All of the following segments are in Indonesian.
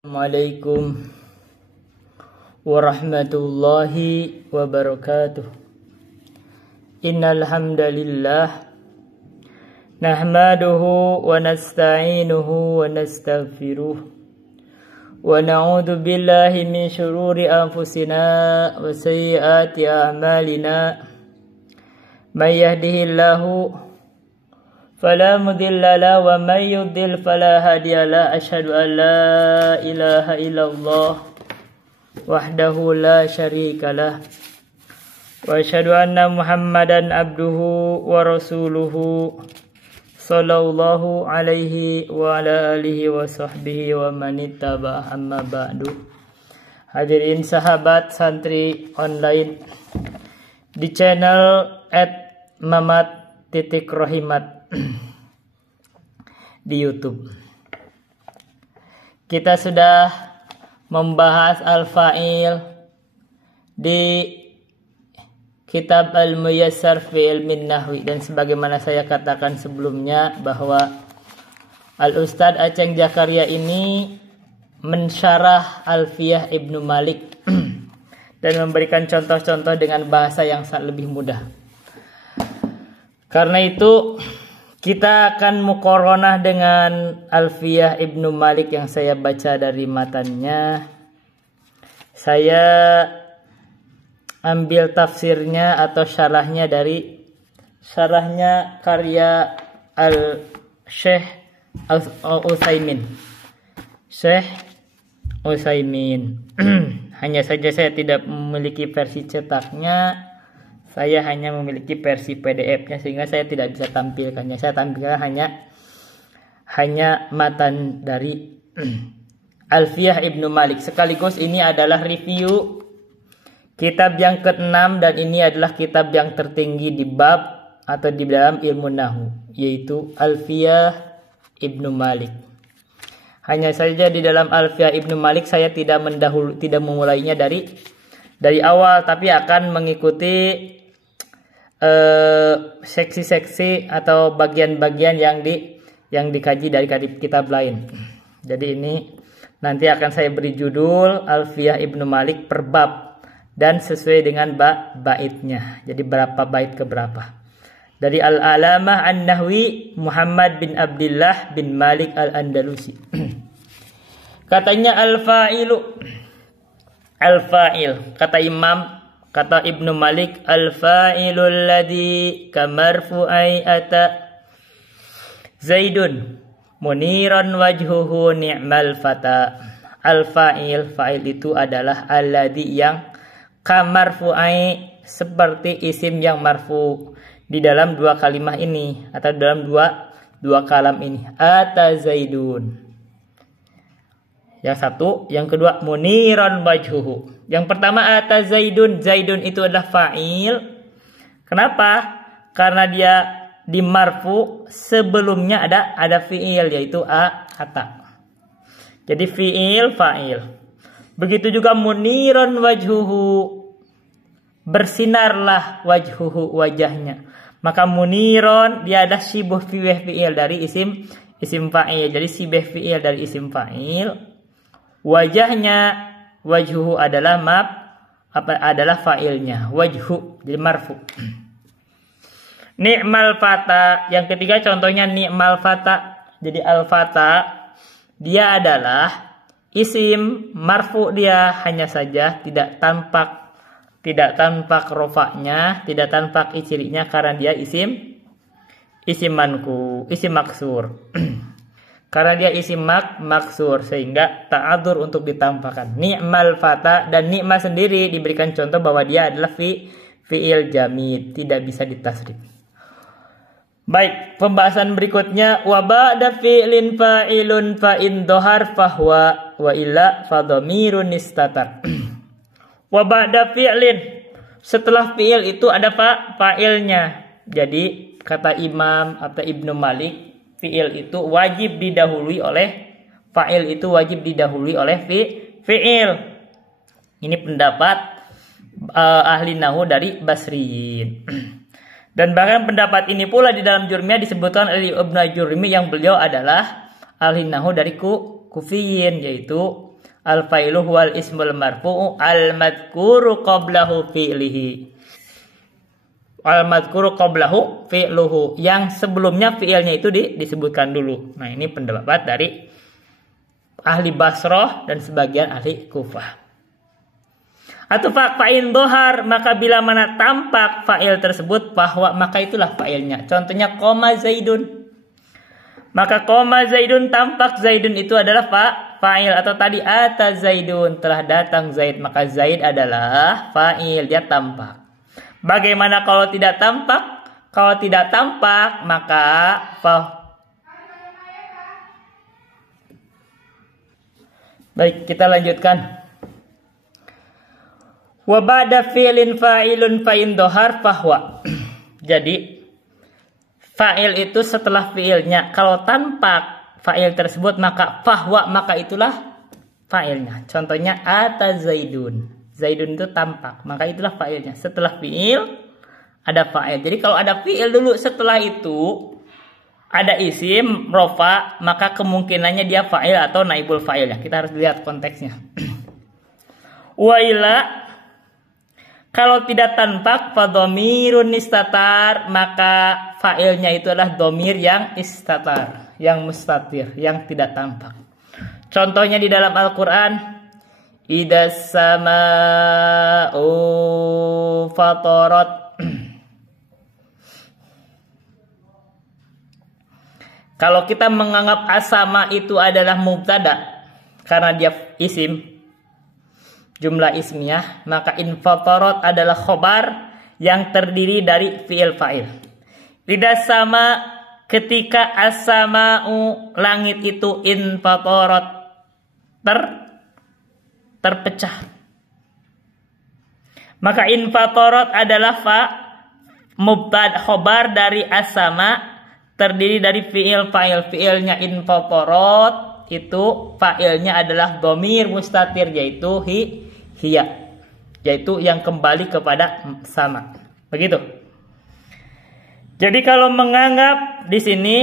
Assalamualaikum warahmatullahi wabarakatuh. Innal hamdalillah nahmaduhu wa nasta'inuhu wa nastaghfiruh wa na'udzu billahi min shururi anfusina wa sayyiati a'malina. May yahdihillahu فلا مضل له ومن يضلل فلا هادي له. أشهد أن لا إله إلا الله وحده لا شريك له وأشهد أن محمدا عبده ورسوله صلى الله عليه وعلى آله وصحبه ومن اتبعه أما بعد. Hadirin sahabat santri online di channel @mamat_rohimat di YouTube. Kita sudah membahas al-fa'il di kitab Al-Muyassar fi Ilmin Nahwi, dan sebagaimana saya katakan sebelumnya bahwa Al-Ustadz Aceng Jakaria ini mensyarah Alfiyah Ibnu Malik dan memberikan contoh-contoh dengan bahasa yang sangat lebih mudah. Karena itu kita akan muqaranah dengan Alfiyah Ibnu Malik yang saya baca dari matannya. Saya ambil tafsirnya atau syarahnya dari syarahnya karya Syekh Utsaimin. Syekh Utsaimin. Hanya saja saya tidak memiliki versi cetaknya. Saya hanya memiliki versi PDF-nya sehingga saya tidak bisa tampilkannya. Saya tampilkan hanya matan dari Alfiyah Ibnu Malik. Sekaligus ini adalah review kitab yang ke-6 dan ini adalah kitab yang tertinggi di bab atau di dalam ilmu nahwu, yaitu Alfiyah Ibnu Malik. Hanya saja di dalam Alfiyah Ibnu Malik saya tidak memulainya dari awal, tapi akan mengikuti seksi-seksi atau bagian-bagian yang dikaji dari kitab lain. Jadi ini nanti akan saya beri judul Alfiyah Ibnu Malik per bab dan sesuai dengan baitnya. Jadi berapa bait ke berapa. Dari Al-Alamah An-Nahwi Muhammad bin Abdullah bin Malik Al-Andalusi. Katanya al-fa'il, kata Ibnu Malik, al-fa'ilul ladzi kamarfu'ai ata Zaidun muniran wajhuhu ni'mal fata. Al-fa'il, fa'il itu adalah alladzi yang kamarfu'ai, seperti isim yang marfu di dalam dua kalimah ini atau dalam dua kalam ini. Ata Zaidun. Yang satu, yang kedua muniran wajhuhu. Yang pertama ata Zaidun, Zaidun itu adalah fa'il. Kenapa? Karena dia di marfu sebelumnya ada fi'il, yaitu ata. Jadi fi'il fa'il. Begitu juga muniran wajhuhu, bersinarlah wajhuhu, wajahnya. Maka muniran dia ada sibah fi'il dari isim fa'il. Jadi sibah fi'il dari isim fa'il. Wajahnya, wajhuhu adalah adalah fa'ilnya, wajhu jadi marfu. Ni'mal fata, yang ketiga contohnya ni'mal fata. Jadi al-fata dia adalah isim marfu, dia hanya saja tidak tampak rofaknya, tidak tampak cirinya karena dia isim maksur. Karena dia isim maksur sehingga ta'adzur untuk ditampakkan. Ni'mal fata, dan ni'ma sendiri diberikan contoh bahwa dia adalah fi'il jamid, tidak bisa ditasrif. Baik, pembahasan berikutnya wa ba'da fi'lin fa'ilun fa in dhahar fahwa wa illa fa dhamirun istatar. Wa ba'da fi'lin, setelah fi'il itu ada fa'ilnya. Jadi kata Imam atau Ibnu Malik, fi'il itu wajib didahului oleh fi'il. Ini pendapat ahli nahwu dari Basriyin. Dan bahkan pendapat ini pula di dalam Jurmiyah disebutkan oleh Ibnu Jurmi yang beliau adalah ahli nahwu dari Kufiyin, yaitu Al-fa'ilu huwal ismul marfu'u al-madhkuru qablahu fi'lihi. Al-madhkuru qablahu fi'luhu. Yang sebelumnya fi'ilnya itu disebutkan dulu. Nah, ini pendapat dari ahli Basrah dan sebagian ahli Kufah. Atau fa'in dohar, maka bila mana tampak fa'il tersebut bahwa maka itulah fa'ilnya. Contohnya koma Zaidun. Maka koma Zaidun, tampak Zaidun itu adalah fa'il. Atau tadi ata Zaidun, telah datang Zaid, maka Zaid adalah fa'il, dia tampak. Bagaimana kalau tidak tampak? Kalau tidak tampak maka baik, kita lanjutkan. Wa ba'da fi'lin fa'ilun fa'in dohar fahwa. Jadi fa'il itu setelah fi'ilnya, kalau tampak fa'il tersebut maka fahwa, maka itulah fa'ilnya. Contohnya ata Zaidun. Zaidun itu tampak, maka itulah fa'ilnya. Setelah fi'il ada fa'il. Jadi kalau ada fi'il dulu, setelah itu ada isim rofa, maka kemungkinannya dia fa'il atau naibul fa'ilnya. Kita harus lihat konteksnya. Wa ila, kalau tidak tampak fadomirun istatar, maka fa'ilnya itu adalah domir yang istatar, yang mustatir, yang tidak tampak. Contohnya di dalam Al-Quran, idas sama'u fatorat. Kalau kita menganggap asama itu adalah mubtada karena dia isim, jumlah ismiyah, maka infatorat adalah khobar yang terdiri dari fi'il fa'il. Tidak sama ketika as-sama'u, langit itu, infatorat, terpecah. Maka infatorat adalah mubtada khobar dari as-sama, terdiri dari fi'il fa'il. Fi'ilnya infatorat itu fa'ilnya adalah domir mustatir, yaitu hiya, yaitu yang kembali kepada sama. Begitu. Jadi kalau menganggap di sini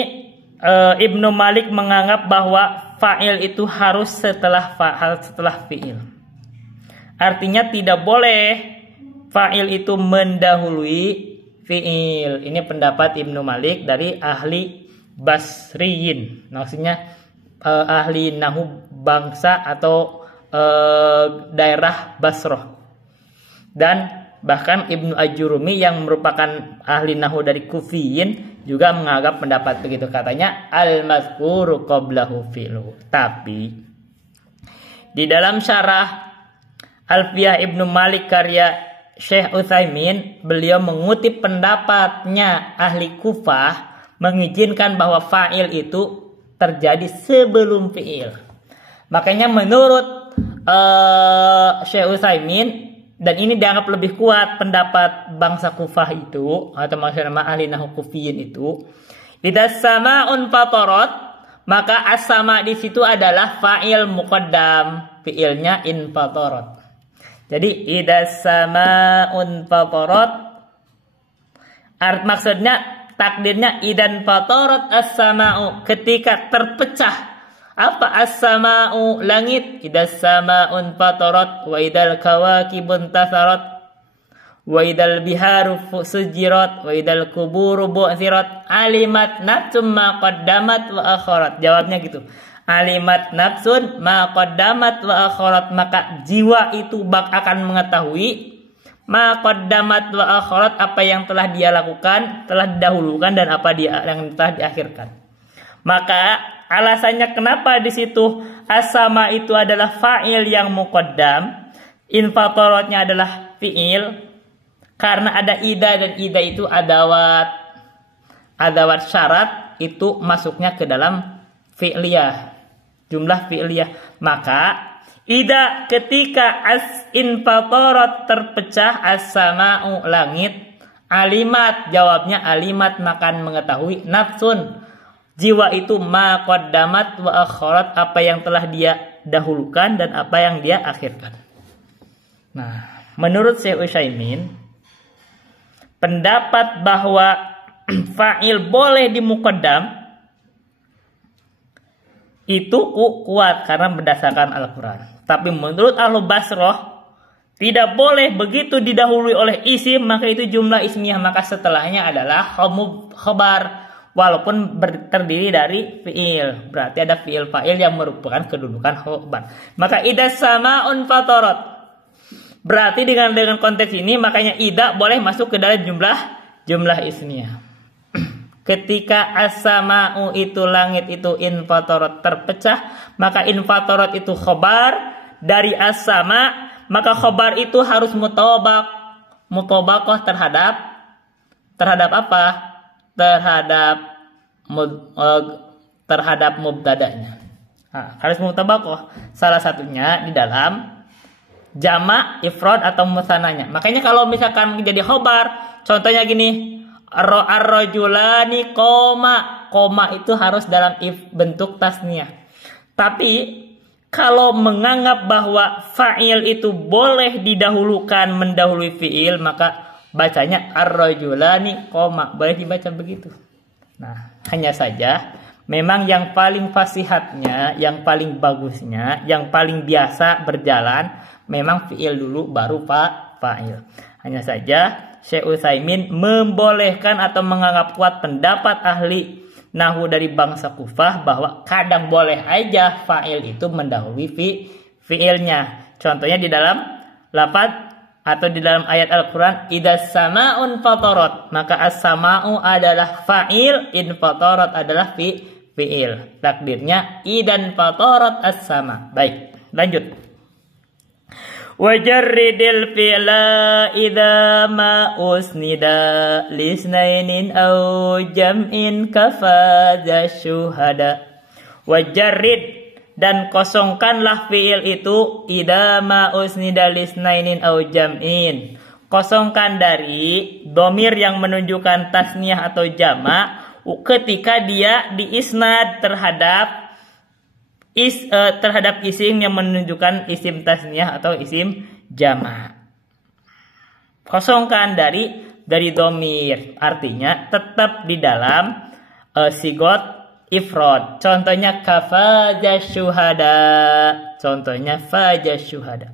Ibnu Malik menganggap bahwa fa'il itu harus setelah fi'il. Artinya tidak boleh fa'il itu mendahului fi'il. Ini pendapat Ibnu Malik dari ahli Basriyin. Maksudnya ahli nahu bangsa atau daerah Basrah. Dan bahkan Ibnu Ajurumi yang merupakan ahli nahu dari Kufiyin juga menganggap pendapat begitu. Katanya al-mazkuru qablahu fi'lu. Tapi di dalam syarah Alfiyah Ibnu Malik karya Syekh Utsaimin, beliau mengutip pendapatnya ahli Kufah mengizinkan bahwa fa'il itu terjadi sebelum fi'il. Makanya menurut Syekh Utsaimin, dan ini dianggap lebih kuat pendapat bangsa Kufah itu, atau maksudnya ahli nahwu Kufiyin itu, idas sama'un fatarat, maka as-sama di situ adalah fa'il muqaddam, fi'ilnya in fatarat. Jadi idas sama'un fatarat, maksudnya takdirnya idan fatarat as-sama'u, ketika terpecah. Apa as-sama'u? Langit. Idas sama'un fatarat wa idal kawakibun tasarat wa idal biharu sujirat wa idal kuburu bu'thirat alimat nafsum ma qaddamat wa akharat. Jawabnya gitu. Alimat nafsun ma qaddamat wa akharat, maka jiwa itu akan mengetahui ma qaddamat wa akharat, apa yang telah dia lakukan, telah didahulukan, dan apa yang telah diakhirkan. Maka alasannya kenapa di situ as-sama itu adalah fa'il yang muqaddam, infatoratnya adalah fi'il, karena ada ida, dan ida itu adawat syarat, itu masuknya ke dalam fi'liyah, jumlah fi'liyah. Maka ida ketika infatorat terpecah, as-sama'u langit, alimat jawabnya alimat makan mengetahui, nafsun jiwa itu ma qaddamat wa akharat, apa yang telah dia dahulukan dan apa yang dia akhirkan. Nah, menurut Syekh Utsaimin, pendapat bahwa fa'il boleh dimuqaddam itu kuat karena berdasarkan Al-Quran. Tapi menurut Ahlu Basroh, tidak boleh begitu didahului oleh isim, maka itu jumlah ismiyah. Maka setelahnya adalah khobar, walaupun terdiri dari fi'il. Berarti ada fi'il fa'il yang merupakan kedudukan khobar. Maka idza sama'un fatarat. Berarti dengan konteks ini, makanya idza boleh masuk ke dalam jumlah ismiyah. Ketika as-sama'u itu langit itu infatarat terpecah, maka infatarat itu khobar dari as-sama', maka khobar itu harus mutobaqah terhadap apa? Terhadap mubtada'nya. Nah, harus mutobaqah. Salah satunya di dalam jamak, ifrad atau musananya. Makanya kalau misalkan jadi khobar, contohnya gini, ar-rajulani koma itu harus dalam bentuk tasniyah. Tapi kalau menganggap bahwa fa'il itu boleh mendahului fi'il, maka bacanya ar-rajulani koma, boleh dibaca begitu. Nah, hanya saja memang yang paling fasihatnya, yang paling bagusnya, yang paling biasa berjalan memang fi'il dulu baru fa'il. Hanya saja Syekh Utsaimin membolehkan atau menganggap kuat pendapat ahli nahwu dari bangsa Kufah bahwa kadang boleh aja fa'il itu mendahului fi'ilnya. Contohnya di dalam lafaz atau di dalam ayat Al-Quran, idza sama'un fatarat, maka as-sama'u adalah fa'il, in fatarat adalah fi'il. Takdirnya idan fatarat as-sama'. Baik, lanjut. Wajarridil fi'la idza ma usnida lisnainin au jam'in kafaza syuhada. Wajarrid, dan kosongkanlah fi'il itu idza ma usnida lisnainin au jam'in. Kosongkan dari domir yang menunjukkan tasniyah atau jamak ketika dia diisnad terhadap isim yang menunjukkan isim tasniyah atau isim jamak. Kosongkan dari domir, artinya tetap di dalam sigot ifrad. Contohnya kafaja syuhada. Contohnya faja syuhada.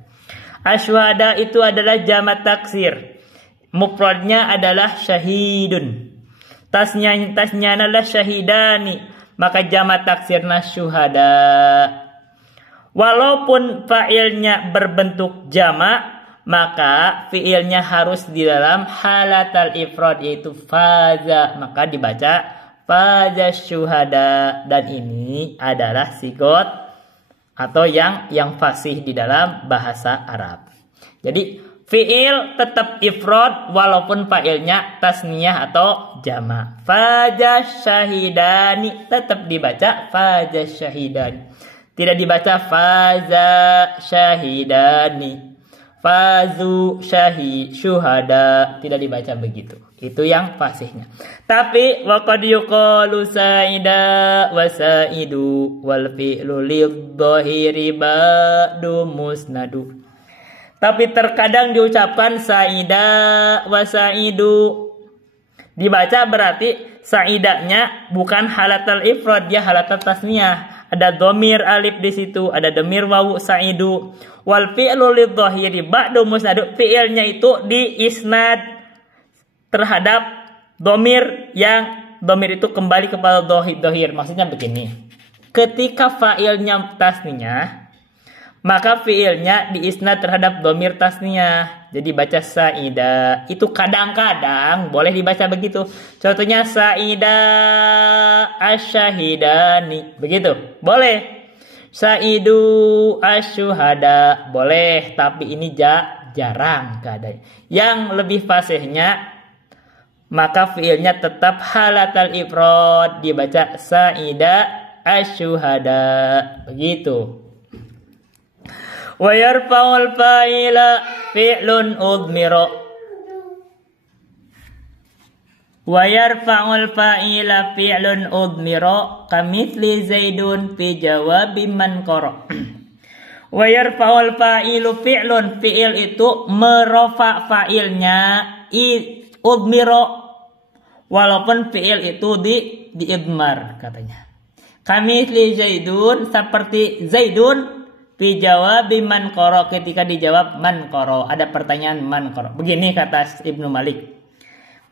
Asyuhada itu adalah jamak taksir. Mufradnya adalah syahidun. Tasnya adalah syahidani. Maka jamak taksirna syuhada. Walaupun fa'ilnya berbentuk jamak, maka fi'ilnya harus di dalam halatal ifrad, yaitu faza. Maka dibaca faza syuhada. Dan ini adalah sigot atau yang fasih di dalam bahasa Arab. Jadi fi'il tetap ifrad walaupun fa'ilnya tasniyah atau jamak. Faja syahidani tetap dibaca faja syahidani. Tidak dibaca faza syahidani. Fazu syuhada. Tidak dibaca begitu. Itu yang fasihnya. Tapi waqad yuqalu sa'ida wa sa'idu wal fi'lu lidh-dhahiri ba'du musnadu. Tapi terkadang diucapkan sa'ida wa sa'idu. Dibaca berarti sa'idanya bukan halatal ifrad, dia halatal tasniyah. Ada domir alif di situ, ada domir wawu sa'idu. Wal fi'lu lidh-dhahiri ba'du musnadu. Fi'ilnya itu diisnad terhadap domir itu kembali kepada dhahir. Maksudnya begini. Ketika fa'ilnya tasniyah, maka fi'ilnya diisnad terhadap domir tasniyah. Jadi baca sa'ida. Itu kadang-kadang boleh dibaca begitu. Contohnya sa'ida asyahidani. Begitu. Boleh. Sa'idu asyuhada. Boleh. Tapi ini jarang keadaan. Yang lebih fasihnya, maka fi'ilnya tetap halatal ifrad. Dibaca sa'ida asyuhada. Begitu. Wa yarfa'ul fa'ila fi'lun udmira. Wa yarfa'ul fa'ila fi'lun udmira kamithli Zaidun fi jawabi man qara. Wa yarfa'ul fa'ilu fi'lun, fi'il itu merofa fa'ilnya udmira, walaupun fi'il itu diidmar katanya. Kamitsli Zaidun, seperti Zaidun fi jawabi man qara, ketika dijawab man qara. Ada pertanyaan man qara. Begini kata Ibnu Malik.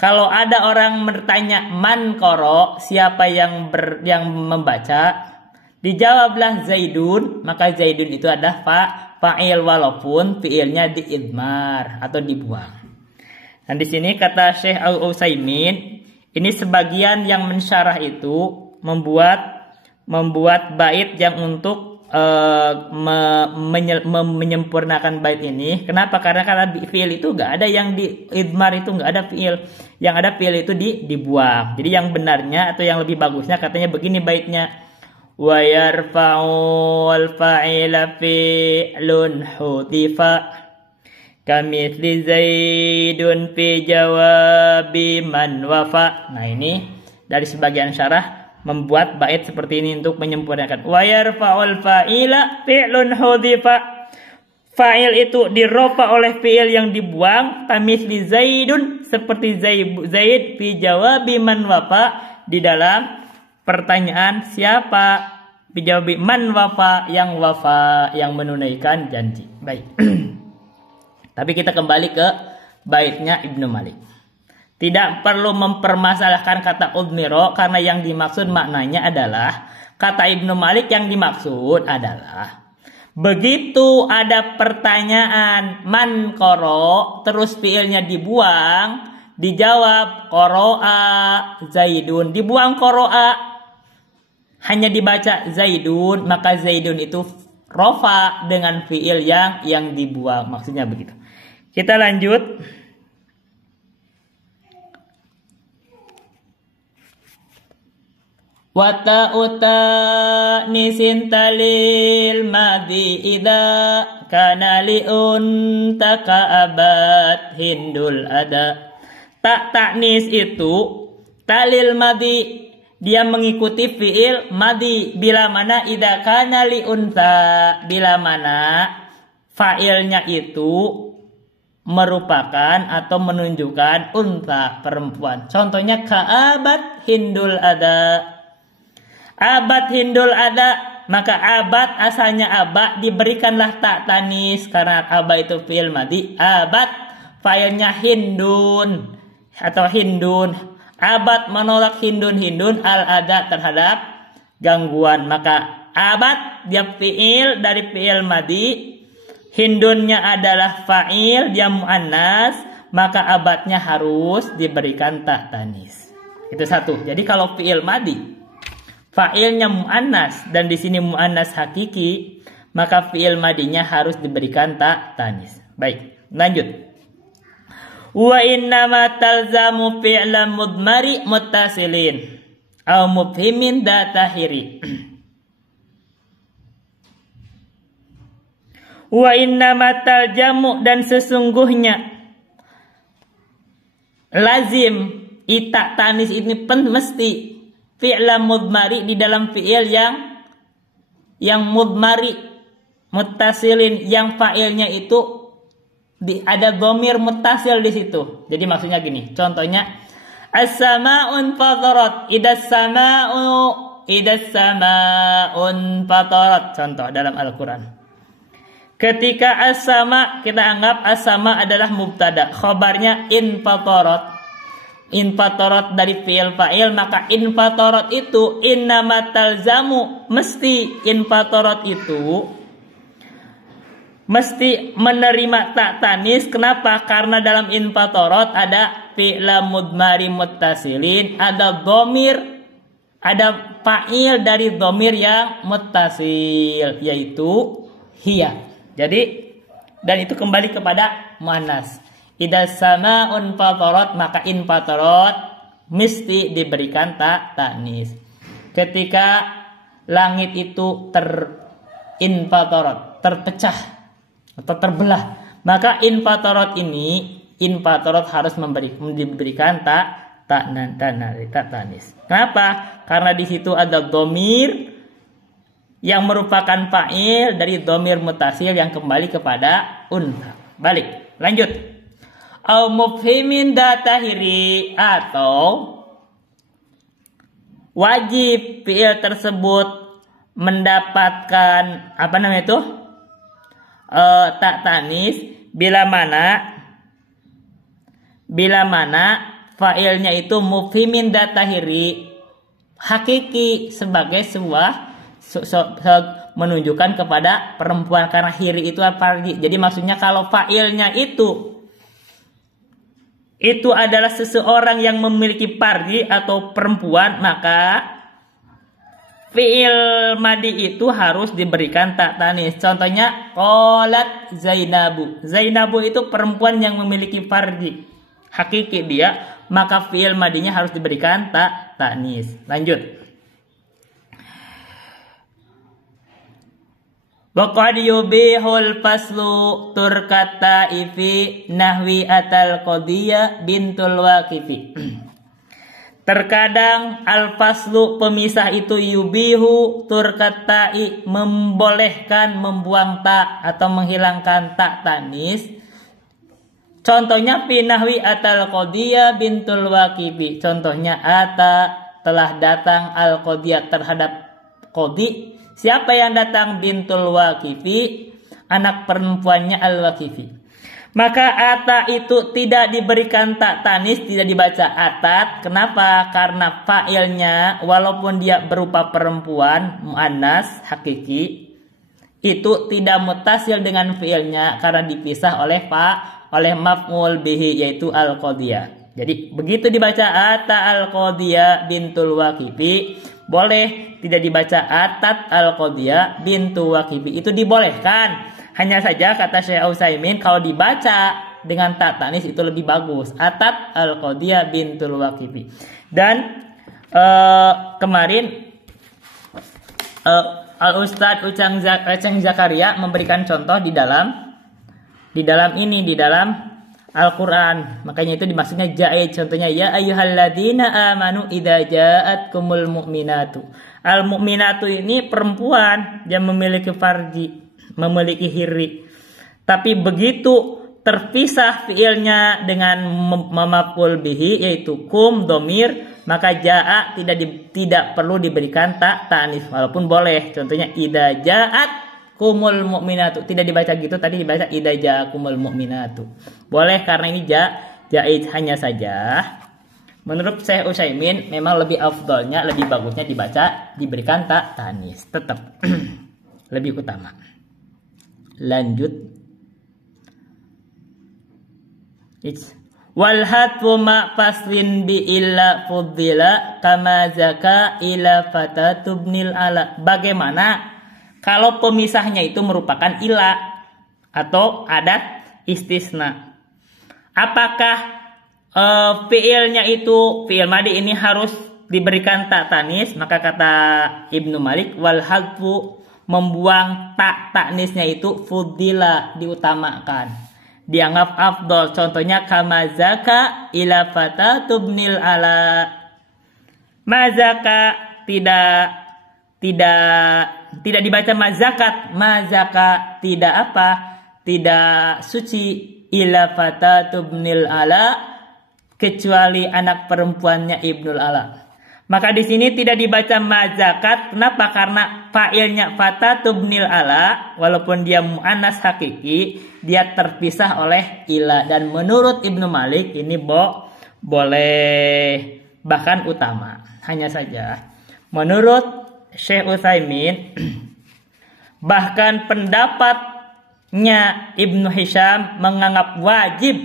Kalau ada orang bertanya man qara, siapa yang membaca, dijawablah Zaidun, maka Zaidun itu adalah fa'il walaupun fiilnya diidmar atau dibuang. Dan di sini kata Syekh Al-Utsaimin, ini sebagian yang mensyarah itu membuat bait yang untuk menyempurnakan bait ini. Kenapa? Karena fiil itu nggak ada yang di idmar, itu nggak ada fiil. Yang ada fiil itu dibuang. Jadi yang benarnya atau yang lebih bagusnya katanya begini baitnya. Wa yarfa'ul fa'ila fi'lun hudifa kamitsli Zaidun fi jawabi man wafa. Nah, ini dari sebagian syarah membuat bait seperti ini untuk menyempurnakan. Wa yarfa'ul fa'ila fi'lun hudifa. Fa'il itu dirofa oleh fi'il yang dibuang. Kamitsli Zaidun, seperti Zaid fi jawabi man wafa, di dalam pertanyaan siapa, fi jawabi man wafa, yang wafa, yang menunaikan janji. Baik. Tapi kita kembali ke baitnya Ibnu Malik. Tidak perlu mempermasalahkan kata udmiro, karena yang dimaksud maknanya adalah, kata Ibnu Malik yang dimaksud adalah, begitu ada pertanyaan man qara, terus fiilnya dibuang, dijawab qara'a Zaidun, dibuang qara'a, hanya dibaca Zaidun, maka Zaidun itu rofa dengan fiil yang dibuang, maksudnya begitu. Kita lanjut. Wa ta'uta nisin talil madhi idza kana liun taka'abat hindul ada. Tak taknis itu talil madhi, dia mengikuti fiil madhi bila mana idza kana liunta, bila mana fa'ilnya itu merupakan atau menunjukkan unta, perempuan. Contohnya ka'abat hindul ada. Abad hindul ada, maka abad asalnya abad diberikanlah tak tanis karena abad itu fi'il madhi. Abad fa'ilnya hindun atau hindun. Abad menolak hindun al ada terhadap gangguan, maka abad dia fi'il dari fi'il madhi. Hindunnya adalah fa'il, dia muannas, maka abadnya harus diberikan tak tanis. Itu satu. Jadi kalau fi'il madhi fa'ilnya mu'annas dan di sini mu'annas hakiki, maka fi'il madinya harus diberikan tak tanis. Baik, lanjut. Wa innama talzamu fi'lan mudmari muttasilin au mubhimin datahiri. Wa innama taljamu, dan sesungguhnya lazim itak tanis ini mesti fi'lan mudmari di dalam fi'il yang mudmari muttasilin, yang fa'ilnya itu ada dhamir muttasil di situ. Jadi maksudnya gini, contohnya as-sama'un fatarat, idas sama'un fatarat, contoh dalam Al-Qur'an. Ketika as-sama, kita anggap as-sama adalah mubtada, khabarnya in fatarat. Infatorat dari fi'il fa'il, maka infatorat itu innama talzamu, mesti infatorat itu mesti menerima tak tanis. Kenapa? Karena dalam infatorat ada fi'la mudmari muttasilin, ada dhamir, ada fa'il dari dhamir yang muttasil, yaitu hiya. Jadi, dan itu kembali kepada muannas. Idza sama'un fatarat, maka in fatarat mesti diberikan tak tanis. Ketika langit itu infatarat, terpecah atau terbelah, maka infatarat ini, infatarat harus diberikan tak tanis. Kenapa? Karena di situ ada dhamir yang merupakan fa'il dari dhamir mutasil yang kembali kepada unta. Balik, lanjut. Au mufhimin datahiri, atau wajib fiil tersebut mendapatkan apa namanya itu tak tanis bila mana fa'ilnya itu mufhimin datahiri hakiki sebagai sebuah menunjukkan kepada perempuan, karena hiri itu farji. Jadi maksudnya kalau fa'ilnya itu adalah seseorang yang memiliki farji atau perempuan, maka fi'il madi itu harus diberikan tak tanis. Contohnya qalat Zainabu. Zainabu itu perempuan yang memiliki farji hakiki dia, maka fi'il madinya harus diberikan tak tanis. Lanjut. Wa qad yubihul faslu turkata ifi nahwi atal qadiyah bintul waqifi. Terkadang al-faslu pemisah itu yubihu turkatai membolehkan membuang tak atau menghilangkan tak tanis. Contohnya fi nahwi atal qadiyah bintul waqifi. Contohnya ata telah datang al-qadiyah terhadap qadi. Siapa yang datang? Bintul waqifi, anak perempuannya al-waqifi. Maka ata itu tidak diberikan tak tanis, tidak dibaca atat. Kenapa? Karena fa'ilnya walaupun dia berupa perempuan muannas hakiki, itu tidak mutasil dengan fi'ilnya karena dipisah oleh maf'ul bihi yaitu al-qadiyah. Jadi begitu dibaca ata al-qadiyah bintul waqifi, boleh. Tidak dibaca atat al-qadiyah bintu waqifi, itu dibolehkan. Hanya saja kata Syekh Utsaimin kalau dibaca dengan tak tanis itu lebih bagus, atat al-qadiyah bintul waqifi. Dan kemarin Al-Ustadz Uceng Zakaria memberikan contoh di dalam Al-Quran. Makanya itu dimaksudnya ja'id. Contohnya ya ayyuhalladzina amanu idza ja'atkumul mu'minatu. Al-mu'minatu ini perempuan yang memiliki farji, memiliki hiri. Tapi begitu terpisah fiilnya dengan maf'ul bihi yaitu kum domir, maka ja'a tidak perlu diberikan tak tanis walaupun boleh. Contohnya idza ja'at kumul mu'minatu, tidak dibaca gitu, tadi dibaca idza ja'akumul mu'minatu. Boleh karena ini ja'id. Hanya saja menurut Syekh Utsaimin memang lebih afdolnya, lebih bagusnya diberikan tak tanis, tetap lebih utama. Lanjut. Wal hatfu ma faslin bi illa fuddila kama zaka ila fatatubnil ala. Bagaimana kalau pemisahnya itu merupakan ila atau adat istisna? Apakah fiilnya itu fiil madi ini harus diberikan tak tanis? Maka kata Ibnu Malik wal hadfu, membuang tak tanisnya itu fudila, diutamakan, dianggap afdol. Contohnya kama zaka ila fatatubnil ala. Mazaka tidak dibaca mazakat. Mazaka tidak suci. Ila fatatubnil ala, kecuali anak perempuannya Ibnul Ala. Maka di sini tidak dibaca mazakat. Kenapa? Karena fa'ilnya fatatubnil ala, walaupun dia muannas hakiki, dia terpisah oleh ila. Dan menurut Ibnu Malik ini boleh, bahkan utama. Hanya saja menurut Syekh Utsaimin bahkan pendapatnya Ibnu Hisham menganggap wajib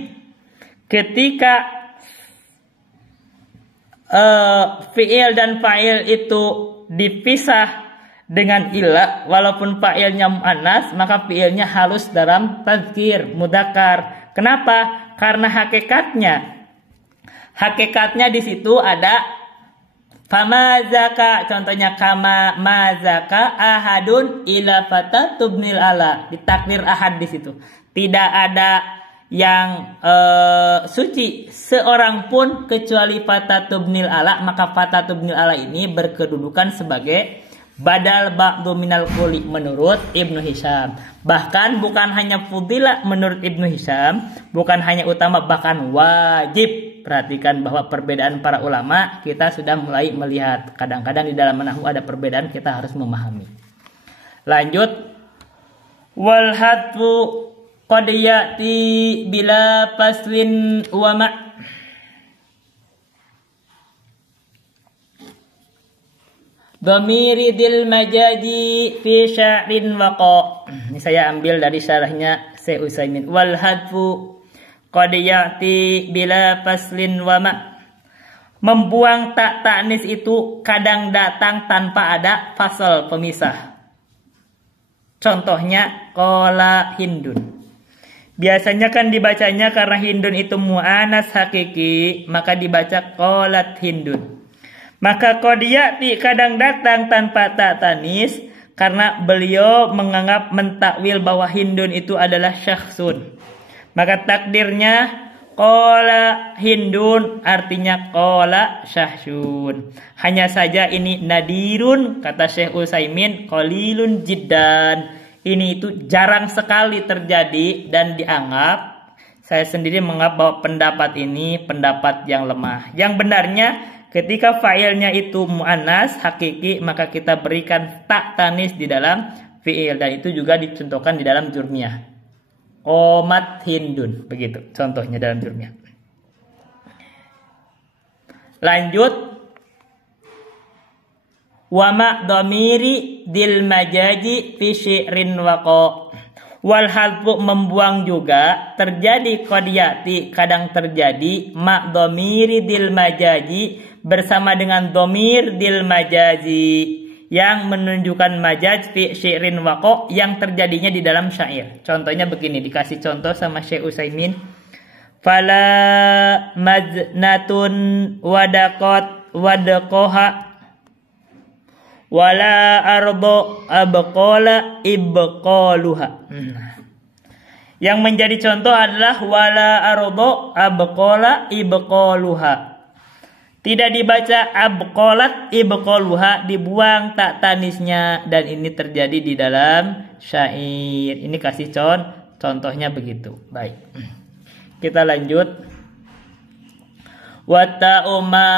ketika fi'il dan fa'il itu dipisah dengan ila, walaupun fa'ilnya muannas, maka fi'ilnya harus dalam tadzkir mudzakkar. Kenapa? Karena hakikatnya di situ ada famazaka. Contohnya kama mazaka ahadun ila fatatubnil ala, ditakdir ahad di situ. Tidak ada yang suci seorang pun kecuali fatatubnil ala, maka fatatubnil ala ini berkedudukan sebagai badal ba'du minal kulli menurut Ibnu Hisham. Bahkan bukan hanya fadilah menurut Ibnu Hisham, bukan hanya utama, bahkan wajib. Perhatikan bahwa perbedaan para ulama kita sudah mulai melihat. Kadang-kadang di dalam nahwu ada perbedaan, kita harus memahami. Lanjut, wal hadfu qad ya'ti bila faslin wa ma' dhamiri dil majaji fi sya'rin waqa. Ini saya ambil dari syarahnya Syekh Utsaimin. Wal hadfu qad ya'ti bila faslin wa ma. Membuang tak ta'nis itu kadang datang tanpa ada fasal pemisah. Contohnya qala Hindun. Biasanya kan dibacanya karena Hindun itu mu'anas hakiki, maka dibaca qalat Hindun. Maka qad ya'ti kadang datang tanpa tak tanis karena beliau menganggap mentakwil bahwa Hindun itu adalah syakhsun. Maka takdirnya qala Hindun artinya qala syahsun. Hanya saja ini nadirun, kata Syekh Utsaimin, qalilun jiddan. Ini itu jarang sekali terjadi dan dianggap, saya sendiri menganggap bahwa pendapat ini pendapat yang lemah. Yang benarnya ketika fa'ilnya itu mu'annas hakiki, maka kita berikan tak tanis di dalam fi'il, dan itu juga dicontohkan di dalam jurmiyah. Qomat Hindun, begitu contohnya dalam jurmiyah. Lanjut, wa ma dhamiri dil majaji fi syi'rin waqa. Wal hadfu membuang juga terjadi qad ya'ti kadang terjadi ma dhamiri dil majaji bersama dengan dhamir dil majazi yang menunjukkan majaz fi syi'rin waqa yang terjadinya di dalam syair. Contohnya begini, dikasih contoh sama Syekh Utsaimin. Fala maznatun wadaqat wadaqaha wala ardo abqala ibqaluha. Yang menjadi contoh adalah wala ardo abqala ibqaluha. Tidak dibaca abqalat ibqaluha, dibuang tak tanisnya, dan ini terjadi di dalam syair. Ini kasih contohnya begitu. Baik. Kita lanjut. Wa ta'u ma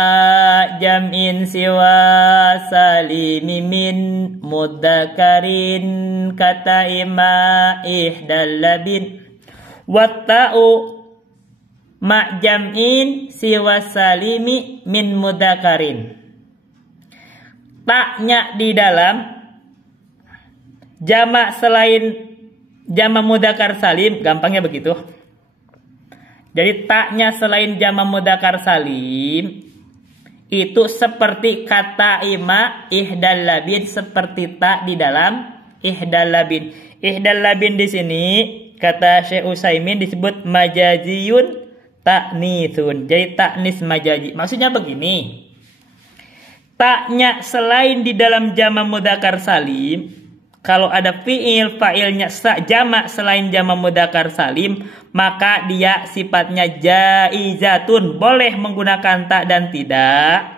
jam'in siwa salimi min mudakarin kata ima ihdal labin. Wa ta'u ma jam'in siwa salimi min mudakarin. Taknya di dalam jamak selain jamak mudakar salim, gampangnya begitu. Jadi taknya selain jamak mudzakkar salim itu seperti kata ima ihdal labin, seperti tak di dalam ihdal labin. Ihdal labin di sini kata Syekh Utsaimin disebut majaziyun ta'nitsun. Jadi taknis majazi. Maksudnya begini. Taknya selain di dalam jamak mudzakkar salim, kalau ada fi'il, fa'ilnya jamak selain jamak mudzakkar salim, maka dia sifatnya jaizatun, boleh menggunakan tak dan tidak.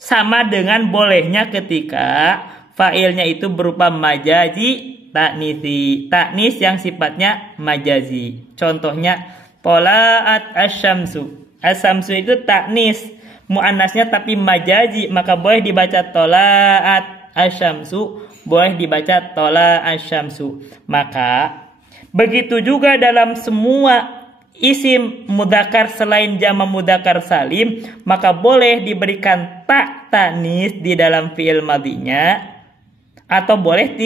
Sama dengan bolehnya ketika fa'ilnya itu berupa majazi taknisi, taknis yang sifatnya majazi. Contohnya tola'at asyamsu. Asyamsu itu taknis, muannasnya tapi majazi, maka boleh dibaca tola'at asyamsu, boleh dibaca tola asyamsu. Maka begitu juga dalam semua isim mudzakkar selain jamak mudzakkar salim, maka boleh diberikan tak tanis di dalam fi'il madhinya, atau boleh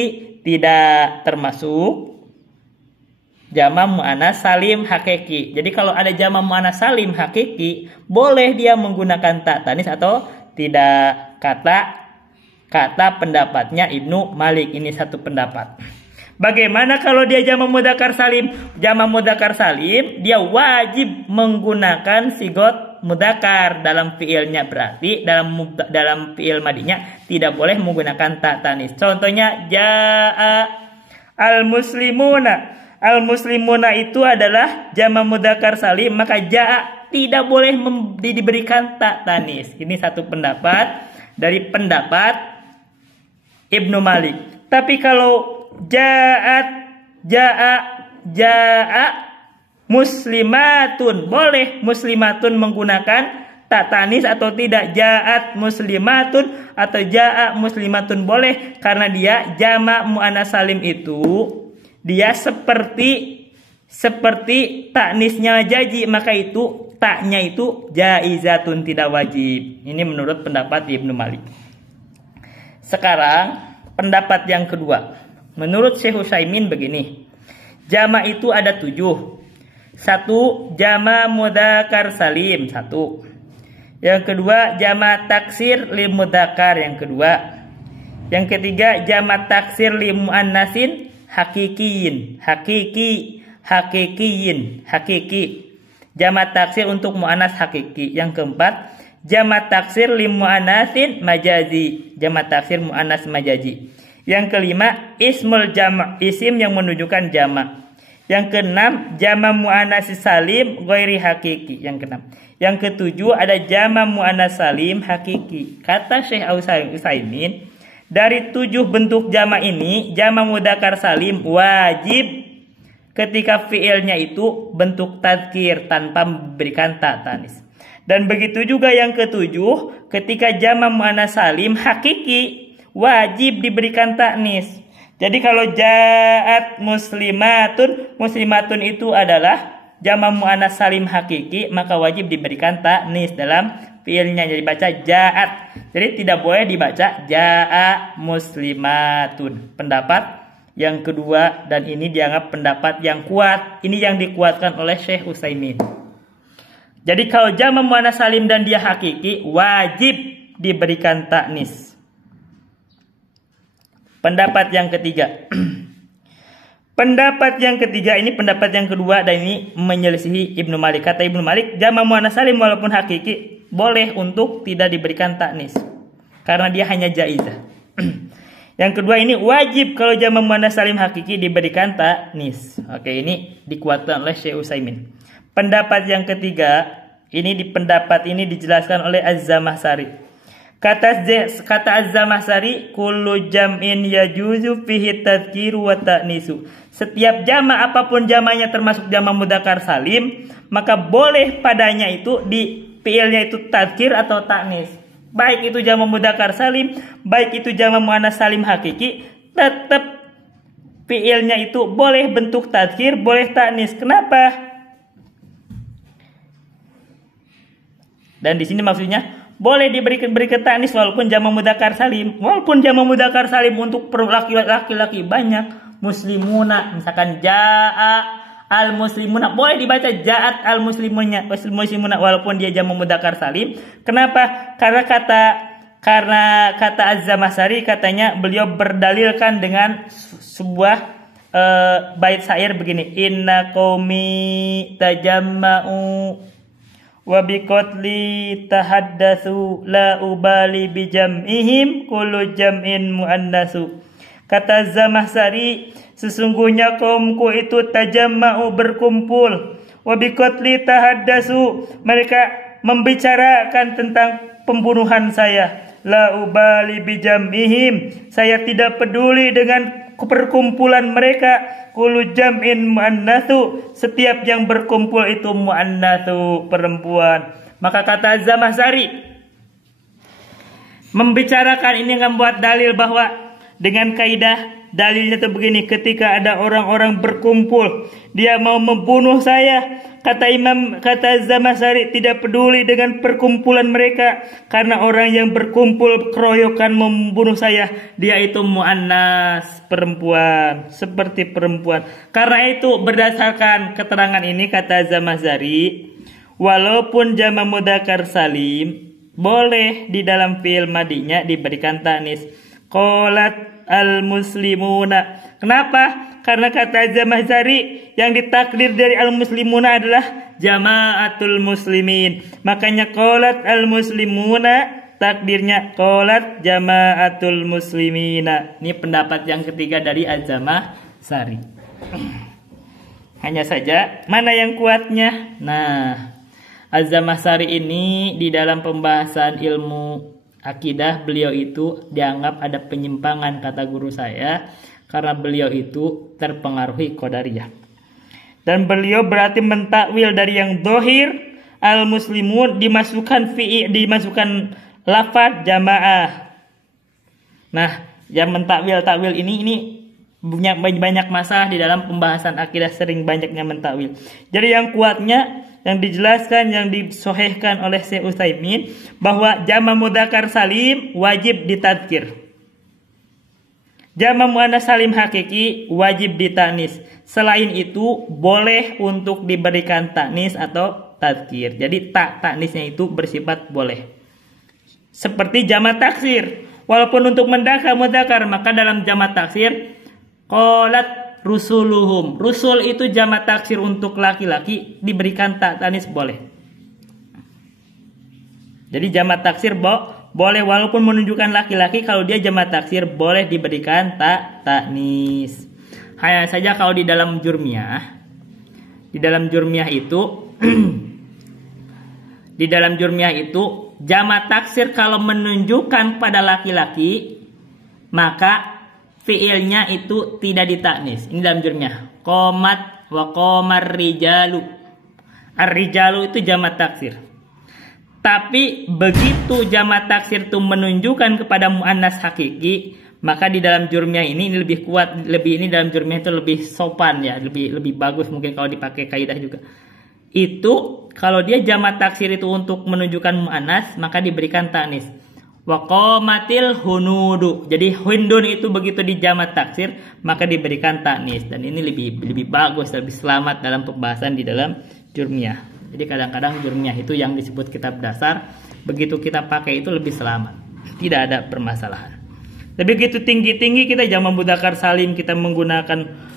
tidak, termasuk jamak muannas salim hakiki. Jadi kalau ada jamak muannas salim hakiki, boleh dia menggunakan tak tanis atau tidak. Kata pendapatnya Ibnu Malik. Ini satu pendapat. Bagaimana kalau dia jamak mudzakkar salim? Jamak mudzakkar salim dia wajib menggunakan sigot mudzakkar dalam fiilnya, berarti dalam fiil madinya tidak boleh menggunakan tak tanis. Contohnya jaa al-muslimuna. Al-muslimuna itu adalah jamak mudzakkar salim, maka jaa tidak boleh diberikan tak tanis. Ini satu pendapat dari pendapat Ibnu Malik. Tapi kalau jaa muslimatun, boleh muslimatun menggunakan tak tanis atau tidak. Ja'at muslimatun atau ja'a muslimatun boleh, karena dia jamak muannats salim itu dia seperti taknisnya jaji, maka itu taknya itu jaizatun, tidak wajib. Ini menurut pendapat Ibnu Malik. Sekarang pendapat yang kedua, menurut Syekh Utsaimin begini. Jamak itu ada 7. 1. Jamak mudzakkar salim 1. Yang kedua jamak taksir lil mudzakkar yang kedua. Yang ketiga jamak taksir lil muannatsin hakikiyin hakiki. Jamak taksir untuk muannats hakiki. Yang keempat jamak taksir lil muannatsin majazi, jamak taksir muannats majazi. Yang kelima ismul jamak, isim yang menunjukkan jamak. Yang keenam jamak muannats salim ghairi hakiki. Yang keenam. Yang ketujuh ada jamak muannats salim hakiki. Kata Syekh Utsaimin, dari 7 bentuk jamak ini, jamak mudzakkar salim wajib ketika fiilnya itu bentuk tadzkir tanpa memberikan tak tanis. Dan begitu juga yang ketujuh, ketika jamak muannats salim hakiki wajib diberikan taknis. Jadi kalau ja'at muslimatun itu adalah jamak muannats salim hakiki, maka wajib diberikan taknis dalam fiilnya, jadi baca ja'at. Jadi tidak boleh dibaca ja'a muslimatun. Pendapat yang kedua, dan ini dianggap pendapat yang kuat. Ini yang dikuatkan oleh Syekh Utsaimin. Jadi kalau jamak muannats salim dan dia hakiki wajib diberikan taknis. Pendapat yang ketiga. Pendapat yang ketiga ini pendapat yang kedua, dan ini menyelisihi Ibnu Malik. Kata Ibnu Malik, jamak muannats salim walaupun hakiki boleh untuk tidak diberikan taknis karena dia hanya jaizah. Yang kedua ini wajib kalau jamak muannats salim hakiki diberikan taknis. Oke, ini dikuatkan oleh Syekh Utsaimin. Pendapat yang ketiga, pendapat ini dijelaskan oleh Az-Zamakhsyari. Kata Az-Zamakhsyari, kullu jam'in yajuzu fihi tadzkiru wa ta'nisu. Setiap jamak apapun jamaknya termasuk jamak mudzakkar salim, maka boleh padanya itu di fiilnya itu tadzkir atau ta'nis. Baik itu jamak mudzakkar salim, baik itu jamak muannats salim hakiki, tetap fiilnya itu boleh bentuk tadzkir, boleh ta'nis. Kenapa? Dan di sini maksudnya boleh diberikan taknis walaupun jamak mudzakkar salim. Walaupun jamak mudzakkar salim untuk laki-laki banyak, muslimuna, misalkan jaa al muslimuna, boleh dibaca jaat al muslimuna walaupun dia jamak mudzakkar salim. Kenapa? Karena kata Az-Zamakhsyari, katanya beliau berdalilkan dengan sebuah bait syair begini. Inna qaumi tajamma'u wa biqatli tahaddatsu la ubali bijam'ihim kullu jam'in muannatsu. Kata Zamakhsyari, sesungguhnya kaumku itu tajamma'u berkumpul, wa biqatli tahaddatsu mereka membicarakan tentang pembunuhan saya. La ubali bijam'ihim, saya tidak peduli dengan perkumpulan mereka. Kullu jam'in muannatsu, setiap yang berkumpul itu muannatsu, perempuan. Maka kata Zamakhsyari, membicarakan ini membuat dalil bahwa dengan kaidah dalilnya itu begini, ketika ada orang-orang berkumpul dia mau membunuh saya, kata Zamakhsyari tidak peduli dengan perkumpulan mereka, karena orang yang berkumpul keroyokan membunuh saya dia itu muannas, perempuan, seperti perempuan. Karena itu berdasarkan keterangan ini kata Zamakhsyari, walaupun jamak mudzakkar salim boleh di dalam fi'il madinya diberikan tanis. Qalat al-muslimuna. Kenapa? Karena kata Zamakhsyari yang ditakdir dari al-muslimuna adalah jama'atul muslimin. Makanya qalat al-muslimuna, takdirnya qalat jama'atul muslimina. Ini pendapat yang ketiga dari Az-Zamakhsyari. Hanya saja mana yang kuatnya? Nah, Az-Zamakhsyari ini di dalam pembahasan ilmu akidah beliau itu dianggap ada penyimpangan kata guru saya karena beliau itu terpengaruhi Qadariyah. Dan beliau berarti mentakwil dari yang dohir al-muslimun dimasukkan lafaz jamaah. Nah, yang mentakwil ini banyak masalah di dalam pembahasan akidah, sering banyaknya mentakwil. Jadi yang kuatnya yang dijelaskan, yang disohehkan oleh Syekh Utsaimin bahwa jama mudzakkar salim wajib ditadzkir. Jama muannas salim hakiki wajib ditanis. Selain itu boleh untuk diberikan taknis atau tadzkir. Jadi taknisnya itu bersifat boleh. Seperti jama taksir. Walaupun untuk mudzakkar, maka dalam jama taksir qalat rusuluhum. Rusul itu jama taksir untuk laki-laki, diberikan tanis boleh. Jadi jama taksir boleh walaupun menunjukkan laki-laki, kalau dia jama taksir boleh diberikan tanis. Hanya saja kalau di dalam jurmiyah itu di dalam jurmiyah itu jama taksir kalau menunjukkan pada laki-laki maka fiilnya itu tidak ditaknis. Ini dalam jurmiyah. Qomat wa qomar rijalu. Ar-rijalu itu jama taksir. Tapi begitu jama taksir itu menunjukkan kepada muannas hakiki, maka di dalam jurmiyah ini lebih kuat, ini dalam jurmiyah itu lebih sopan ya, lebih bagus mungkin kalau dipakai kaidah juga. Itu kalau dia jama taksir itu untuk menunjukkan muannas, maka diberikan taknis. Wa qamatil hunudu. Jadi hundun itu begitu di jama taksir maka diberikan taknis, dan ini lebih bagus, lebih selamat dalam pembahasan di dalam jurmiyah. Jadi kadang-kadang jurmiyah itu yang disebut kitab dasar, begitu kita pakai itu lebih selamat, tidak ada permasalahan. Tapi begitu tinggi-tinggi kita jama mudzakkar salim, kita menggunakan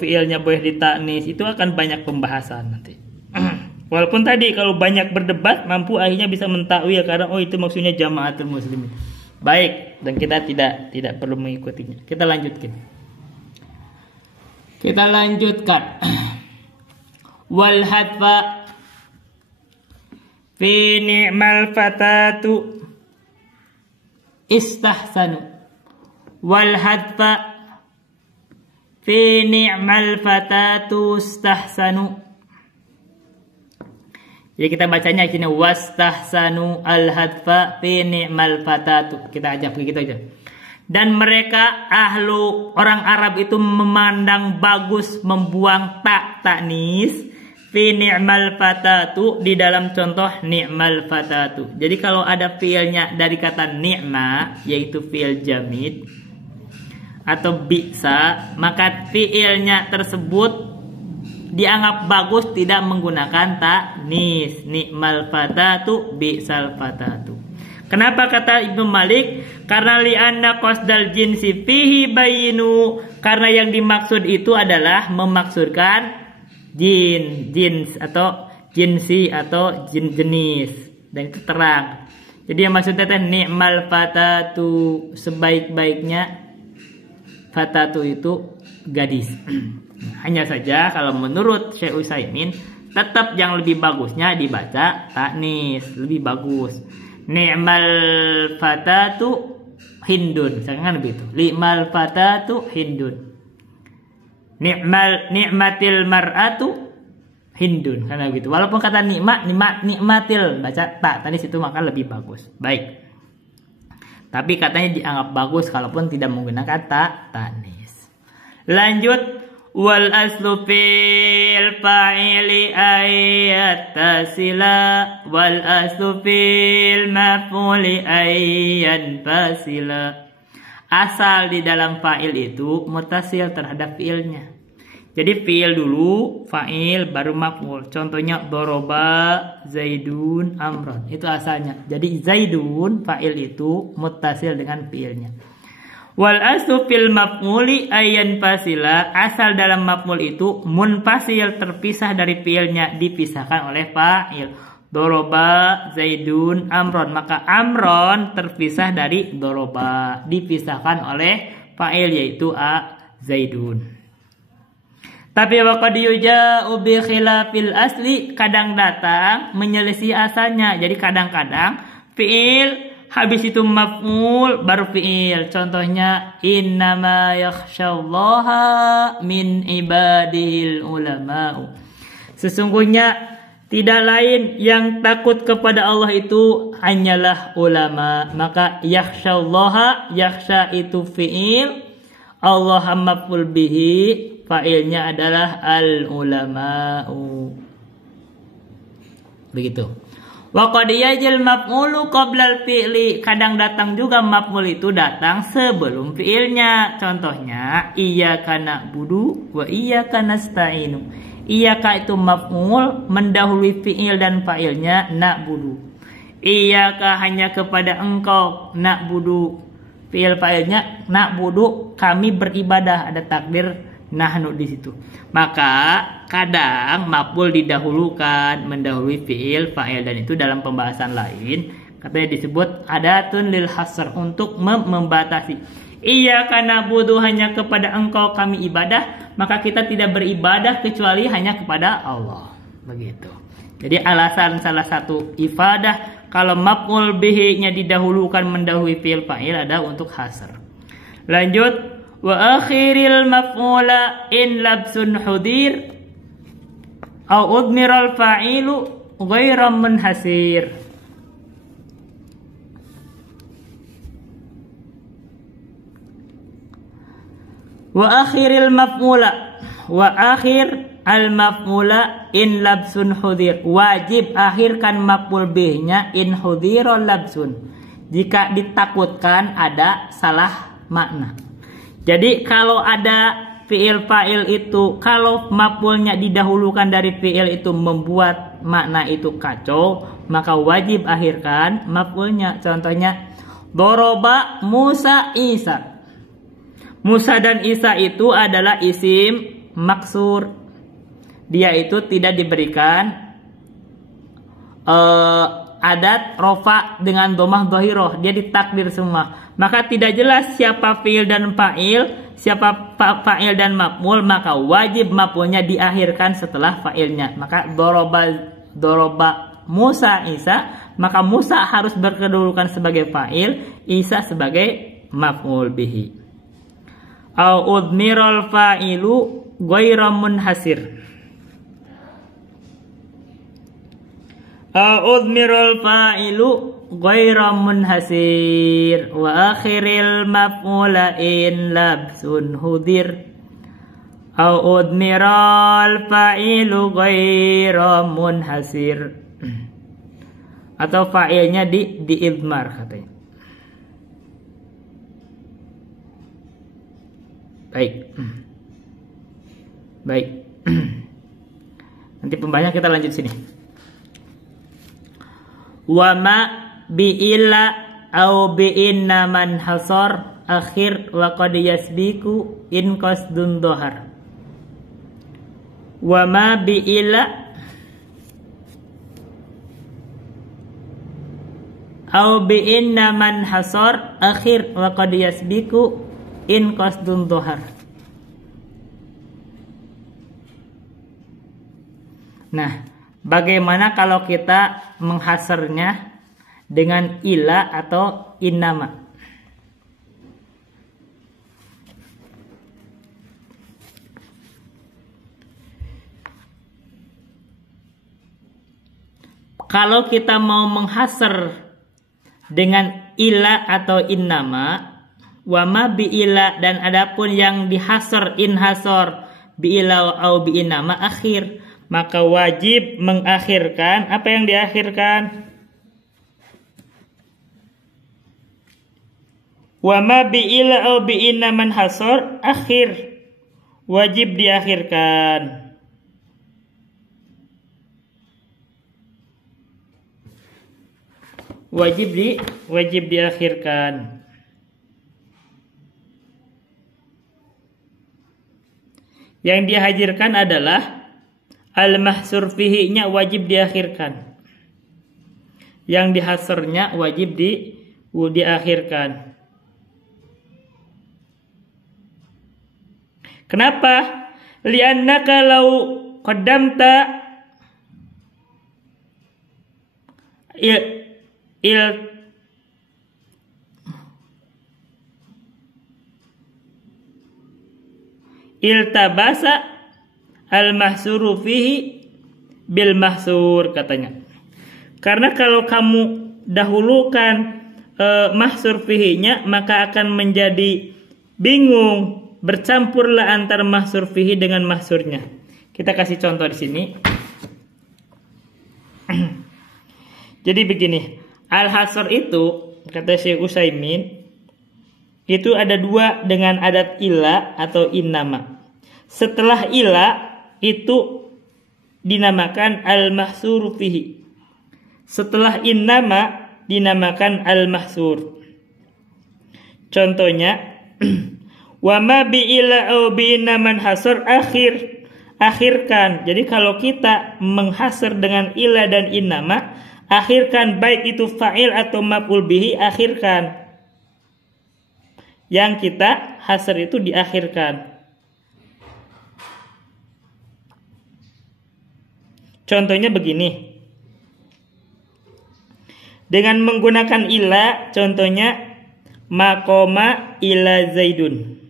fiilnya boleh ditaknis, itu akan banyak pembahasan nanti. Walaupun tadi kalau banyak berdebat mampu akhirnya bisa mentakwil karena itu maksudnya jamaatul muslimin. Baik, dan kita tidak perlu mengikutinya. Kita lanjutkan. Wal hadfa fi ni'mal fatatu istahsanu. Wal hadfa fi ni'mal fatatu istahsanu. Jadi kita bacanya di sini wastahsanu al-hadfa fi ni'mal fatatu. Kita ajak begitu aja. Dan mereka orang Arab itu memandang bagus membuang taknis fi ni'mal fatatu di dalam contoh ni'mal fatatu. Jadi kalau ada fiilnya dari kata ni'ma yaitu fiil jamid atau bi'sa, maka fiilnya tersebut dianggap bagus tidak menggunakan taknis. Ni'mal fatatu bi'sal fatatu. Kenapa kata Ibnu Malik? Karena li'anna qasdal jinsi fihi bayinu. Karena yang dimaksud itu adalah memaksudkan jins atau jinsi atau jenis, dan itu terang. Jadi yang maksudnya ni'mal fatatu, sebaik-baiknya fatatu itu gadis. Hanya saja kalau menurut Syekh Utsaimin tetap yang lebih bagusnya dibaca taknis, lebih bagus. Ni'mal fatatu hindun, misalkan begitu. Ni'mal fatatu hindun. Ni'matil mar'atu hindun, karena begitu. Walaupun kata nikmatil baca tak tanis itu maka lebih bagus. Baik. Tapi katanya dianggap bagus kalaupun tidak menggunakan tanis. Lanjut. Wal aslu fil fa'ili ayatasila wal aslu fil maf'uli ayanfasila. Asal di dalam fa'il itu mutasil terhadap fiilnya. Jadi fiil dulu, fa'il baru maf'ul. Contohnya doroba zaidun amron. Itu asalnya. Jadi zaidun fa'il itu mutasil dengan fiilnya. Wal aslu fil maf'uli ayyan fasila. Asal dalam maf'ul itu munfasil, terpisah dari fiilnya, dipisahkan oleh fa'il. Doroba zaidun amron, maka amron terpisah dari doroba, dipisahkan oleh fa'il yaitu zaidun. Tapi waqad yuja'u bi khilafil asli, kadang datang menyelisih asalnya. Jadi kadang-kadang fiil habis itu maf'ul baru fi'il. Contohnya innama yakhsyallaha min ibadihil ulama'u. Sesungguhnya tidak lain yang takut kepada Allah itu hanyalah ulama. Maka yakhsyallaha, yakhsya itu fi'il, Allah maf'ul bihi, fa'ilnya adalah al ulama'u. Begitu. Wa qad yajil maf'ulu qoblal fi'li. Kadang datang juga maf'ul itu datang sebelum fi'ilnya. Contohnya iyyaka na'budu wa iyyaka nasta'inu. Iyyaka itu maf'ul mendahului fi'il dan fa'ilnya na'budu. Iyyaka hanya kepada engkau, na'budu fi'il fa'ilnya na'budu kami beribadah, ada takdir nahnu di situ. Maka kadang maf'ul didahulukan mendahului fi'il fa'il, dan itu dalam pembahasan lain katanya disebut adatun lil hasr, untuk membatasi. Iyyaka na'budu hanya kepada engkau kami ibadah, maka kita tidak beribadah kecuali hanya kepada Allah. Begitu. Jadi alasan salah satu ifadah kalau maf'ul bihi-nya didahulukan mendahului fi'il fa'il ada untuk hasr. Lanjut, wa akhiril maf'ula in labsun hudir au udmiral fa'ilu ghairam munhasir. Wa akhiril maf'ula, wa akhir al maf'ula in labsun hudir. Wajib akhirkan maf'ul bih-nya in hudira labsun, jika ditakutkan ada salah makna. Jadi kalau ada fi'il fa'il itu, kalau maf'ulnya didahulukan dari fi'il itu membuat makna itu kacau, maka wajib akhirkan maf'ulnya. Contohnya doroba Musa Isa. Musa dan Isa itu adalah isim maksur. Dia itu tidak diberikan adat rofa dengan domah dohiroh. Dia ditakdir semua. Maka tidak jelas siapa fi'il dan fa'il, siapa fa'il dan maf'ul, maka wajib maf'ulnya diakhirkan setelah fa'ilnya. Maka doroba Musa Isa, maka Musa harus berkedudukan sebagai fa'il, Isa sebagai maf'ul bihi. Au udmiral fa'ilu ghairam munhasir. Au udmiral fa'ilu ghairam munhasir. Wa akhiril maf'ula in labsun hudir. Au udmiral fa'ilu ghairam munhasir. Atau fa'ilnya diidmar katanya. Baik. Nanti pembahasannya kita lanjut sini. Wa ma bi illa au bi inna man hasar akhir wa qad yasbiku in qasdun dhahar. Wa ma bi illa au bi inna man hasar akhir wa qad yasbiku in qasdun dhahar. Nah, bagaimana kalau kita menghasarnya dengan ila atau innama? Kalau kita mau menghasar dengan ila atau innama, wama bi'ila, dan adapun yang dihasar inhasor bi'ila au bi'inama akhir, maka wajib mengakhirkan apa yang diakhirkan. Wama bi'ila au bi'inaman hasor akhir, wajib diakhirkan. Wajib diakhirkan. Yang dihadirkan adalah al-mahsur fihi-nya wajib diakhirkan. Yang dihasarnya wajib diakhirkan. Kenapa? Li'annaka law qaddamta iltabasa al-mahsuru fihi bil mahsur katanya. Karena kalau kamu dahulukan mahsur fihi-nya, maka akan menjadi bingung, bercampurlah antara mahsur fihi dengan mahsurnya. Kita kasih contoh di sini. Jadi begini, al-hasr itu kata Syekh Utsaimin itu ada dua dengan adat ila atau innama. Setelah ila itu dinamakan al-mahsur fihi. Setelah innama dinamakan al-mahsur. Contohnya wa ma bi ila au bi innaman hasr akhirkan. Jadi kalau kita menghasr dengan ila dan innama, akhirkan baik itu fa'il atau maf'ul bihi, akhirkan. Yang kita hasr itu diakhirkan. Contohnya begini. Dengan menggunakan ila, contohnya maqama ila zaidun.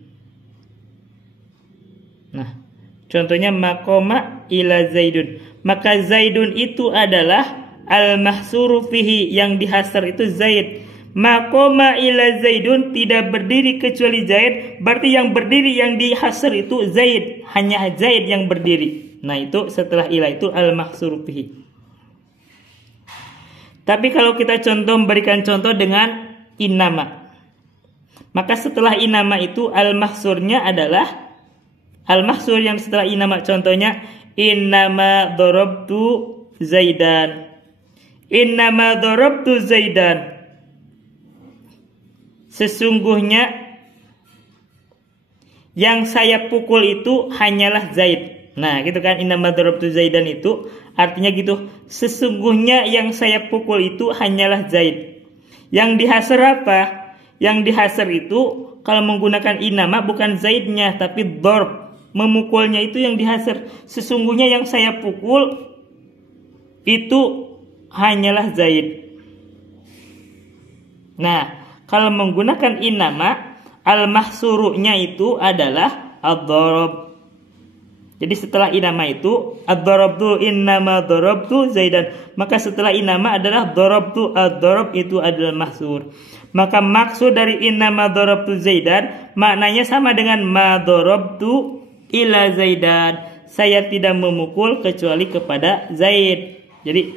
Nah, contohnya maqama ila zaidun. Maka zaidun itu adalah al-mahsuru fihi, yang dihasar itu zaid. Maqama ila zaidun, tidak berdiri kecuali zaid, berarti yang berdiri yang dihasar itu zaid, hanya zaid yang berdiri. Nah, itu setelah ila itu al-mahsuru fihi. Tapi kalau kita memberikan contoh dengan innama, maka setelah innama itu al-mahsurnya adalah al-mahsur yang setelah innama. Contohnya innama darabtu zaidan. Innama darabtu zaidan. Sesungguhnya yang saya pukul itu hanyalah Zaid. Nah, gitu kan, innama darabtu zaidan itu artinya gitu, sesungguhnya yang saya pukul itu hanyalah Zaid. Yang dihasar apa? Yang dihasar itu kalau menggunakan innama bukan Zaidnya tapi darb, memukulnya itu yang dihasar. Sesungguhnya yang saya pukul itu hanyalah Zaid. Nah, kalau menggunakan innama, al-mahsurunya itu adalah ad-darab. Jadi setelah innama itu ad-darabtu innama darabtu zaidan, maka setelah innama adalah darabtu, ad-darab itu adalah mahsur. Maka maksud dari innama darabtu zaidan maknanya sama dengan ma darabtu ila zaidan. Saya tidak memukul kecuali kepada Zaid. Jadi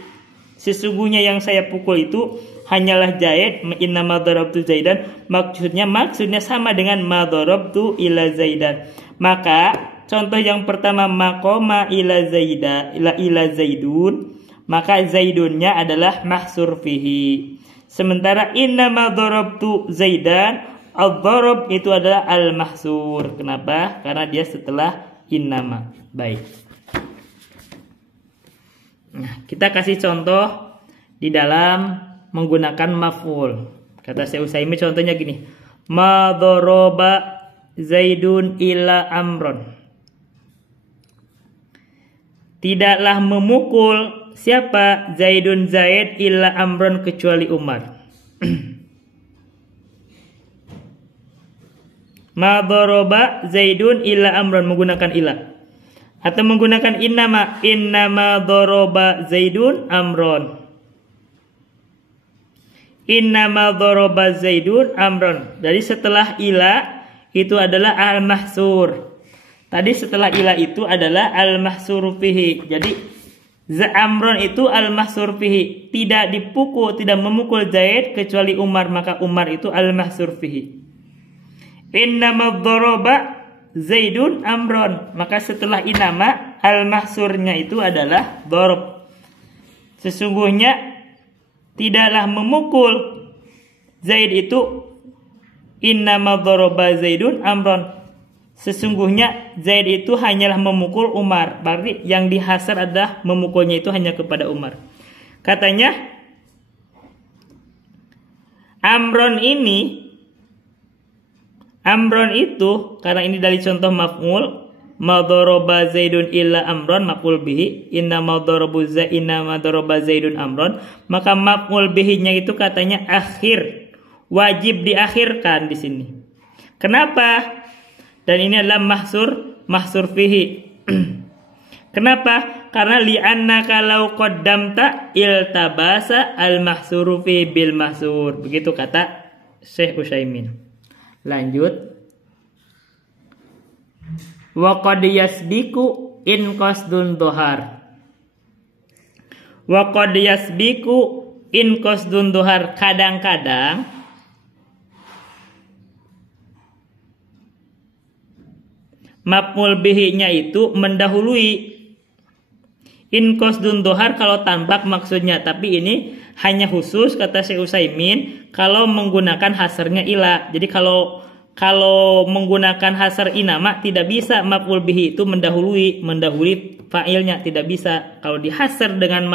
sesungguhnya yang saya pukul itu hanyalah Zaid. Innama darabtu zaidan maksudnya sama dengan ma darabtu ila zaidan. Maka contoh yang pertama maqama ila zaidun, maka zaidunnya adalah mahsur fihi. Sementara innama darabtu zaidan, ad-darab itu adalah al-mahsur. Kenapa? Karena dia setelah innama. Baik. Nah, kita kasih contoh di dalam menggunakan maf'ul. Kata Syekh Utsaimin contohnya gini. Ma daraba zaidun ila amron. Tidaklah memukul siapa? Zaidun Zaid illa amron, kecuali Umar. Ma daraba Zaidun illa amron, menggunakan ila. Atau menggunakan innama daraba Zaidun amron. Innama daraba Zaidun amron. Jadi setelah ila itu adalah al-mahsur. Tadi setelah ila itu adalah al-mahsur fihi. Jadi Amron itu al-mahsur fihi. Tidak dipukul, tidak memukul Zaid kecuali Umar, maka Umar itu al-mahsur fihi. Innama daraba Zaidun Amron, maka setelah innama al-mahsurnya itu adalah darab. Sesungguhnya tidaklah memukul Zaid itu innama daraba Zaidun Amron. Sesungguhnya Zaid itu hanyalah memukul Umar. Berarti yang dihasar adalah memukulnya itu hanya kepada Umar. Katanya Amron itu karena ini dari contoh maf'ul, ma daraba Zaidun illa Amron maf'ul bihi, inna ma daraba Zaidun Amron, maka maf'ul bihi-nya itu katanya akhir, wajib diakhirkan di sini. Kenapa? Dan ini adalah mahsur fihi. Kenapa? Karena li'anna kalau qaddamta iltabasa al-mahsuru fi bil mahsur. Begitu kata Syekh Utsaimin. Lanjut. Wa qad yasbiku in qasdun dhuhar. Wa qad yasbiku in qasdun dhuhar. Kadang-kadang maf'ul bihi-nya itu mendahului in qasdun dhuhar kalau tampak maksudnya, tapi ini hanya khusus kata Syekh Utsaimin kalau menggunakan hasarnya ila. Jadi kalau menggunakan hasar inama tidak bisa maf'ul bihi itu mendahului fa'ilnya, tidak bisa. Kalau dihasar dengan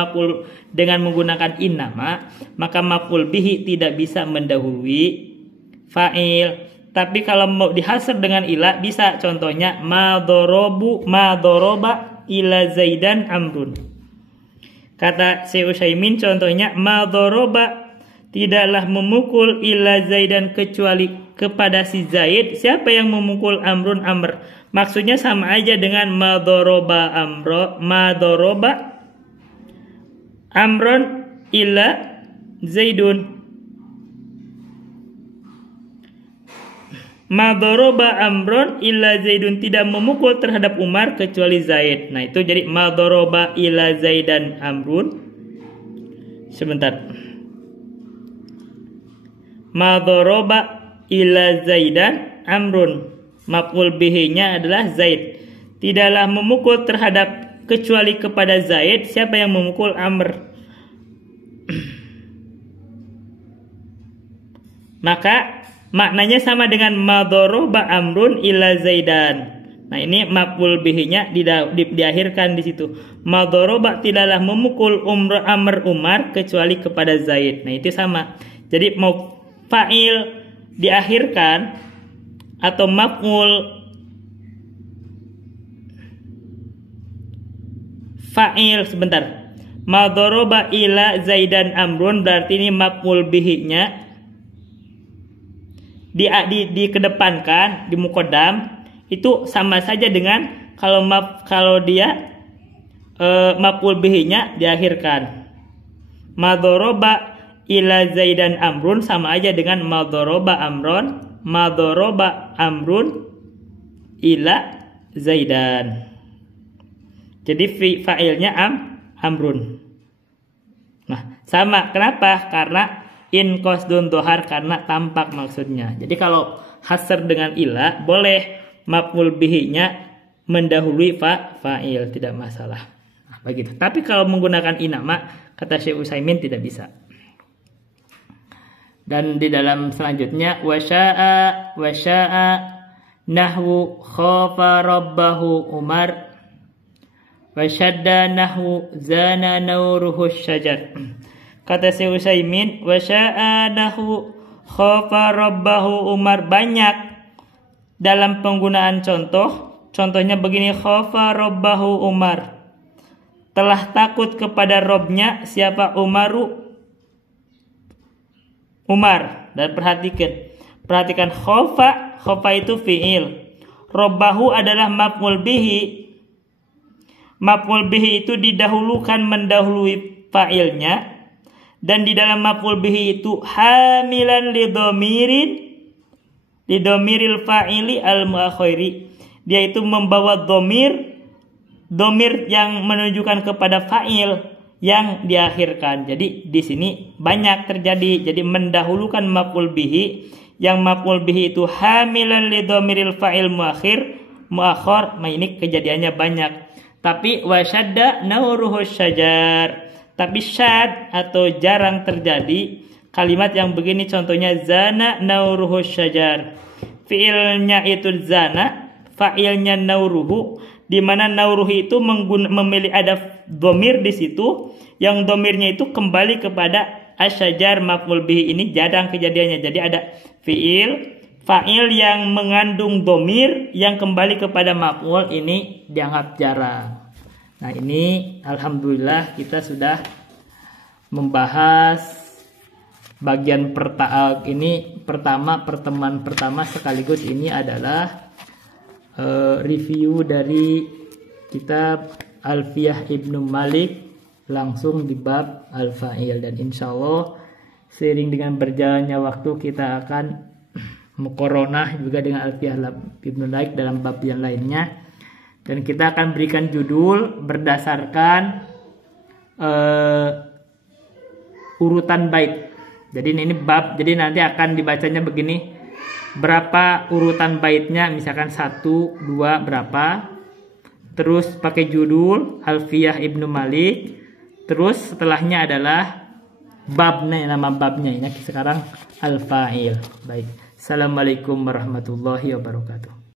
menggunakan inama, maka maf'ul bihi tidak bisa mendahului fa'il. Tapi kalau mau dihasar dengan ila bisa. Contohnya ma doroba ila Zaidan amrun. Kata Syekh Utsaimin contohnya ma doroba tidaklah memukul ila Zaidan kecuali kepada si Zaid. Siapa yang memukul amrun amr? Maksudnya sama aja dengan ma doroba amron ila Zaidun. Ma doroba amron illa Zaidun, tidak memukul terhadap Umar kecuali Zaid. Nah itu jadi ma doroba illa Zaidan amrun. Sebentar. Ma doroba illa Zaidan amrun. Maf'ul bihi-nya adalah Zaid. Tidaklah memukul terhadap kecuali kepada Zaid. Siapa yang memukul? Amr. Maka maknanya sama dengan madoroba amrun ila Zaidan. Nah ini maf'ul bihi-nya diakhirkan di situ. Madoroba tidaklah memukul amr Umar kecuali kepada Zaid. Nah itu sama. Jadi mau fa'il diakhirkan atau maf'ul fa'il sebentar. Madoroba ila Zaidan amrun berarti ini maf'ul bihi-nya dikedepankan, di muqaddam, itu sama saja dengan kalau dia maf'ul bihi-nya diakhirkan. Madoroba ila Zaidan amrun sama aja dengan madoroba amrun ila Zaidan. Jadi fa'ilnya amrun. Nah, sama. Kenapa? Karena in qasdun dhuhar, karena tampak maksudnya. Jadi kalau hasr dengan ila boleh maf'ul bihi-nya mendahului fa'il, tidak masalah. Nah, begitu. Tapi kalau menggunakan inama kata Syekh Utsaimin tidak bisa. Dan di dalam selanjutnya wasya'a nahwu khafa rabbahu Umar wasyadda nahwu zana nauruhu syajar. Kata Syekh Utsaimin, wasya'a nahwu khafa rabbahu Umar, banyak dalam penggunaan contoh. Contohnya begini, khafa rabbahu Umar, telah takut kepada Robnya siapa? Umar. Dan perhatikan khafa itu fi'il, rabbahu adalah maf'ul bihi. Maf'ul bihi itu didahulukan mendahului fa'ilnya. Dan di dalam maf'ul bihi itu hamilan lidomiril fa'ili al-muakhiri. Dia itu membawa domir yang menunjukkan kepada fa'il yang diakhirkan. Jadi di sini banyak terjadi. Jadi mendahulukan maf'ul bihi, yang maf'ul bihi itu hamilan lidomiril fa'il muakhir. Nah ini kejadiannya banyak. Tapi wasyadda nauruhu syajar. Tapi syad atau jarang terjadi kalimat yang begini, contohnya zana nauruhu syajar. Fi'ilnya itu zana, fa'ilnya nauruhu, di mana nauruhu itu memilih ada domir di situ, yang domirnya itu kembali kepada asyajar. Maf'ul bihi ini jarang kejadiannya. Jadi ada fa'il yang mengandung domir yang kembali kepada maf'ul, ini dianggap jarang. Nah ini alhamdulillah kita sudah membahas bagian pertemuan pertama sekaligus ini adalah review dari kitab Alfiyah Ibnu Malik langsung di bab al-fa'il, dan insya Allah seiring dengan berjalannya waktu kita akan muqaronah juga dengan Alfiyah Ibnu Malik dalam bab yang lainnya, dan kita akan berikan judul berdasarkan urutan bait. Jadi ini bab, jadi nanti akan dibacanya begini, berapa urutan baitnya, misalkan 1, 2 berapa, terus pakai judul Alfiyah Ibnu Malik, terus setelahnya adalah babnya, nama babnya ini sekarang al-fa'il. Baik, assalamualaikum warahmatullahi wabarakatuh.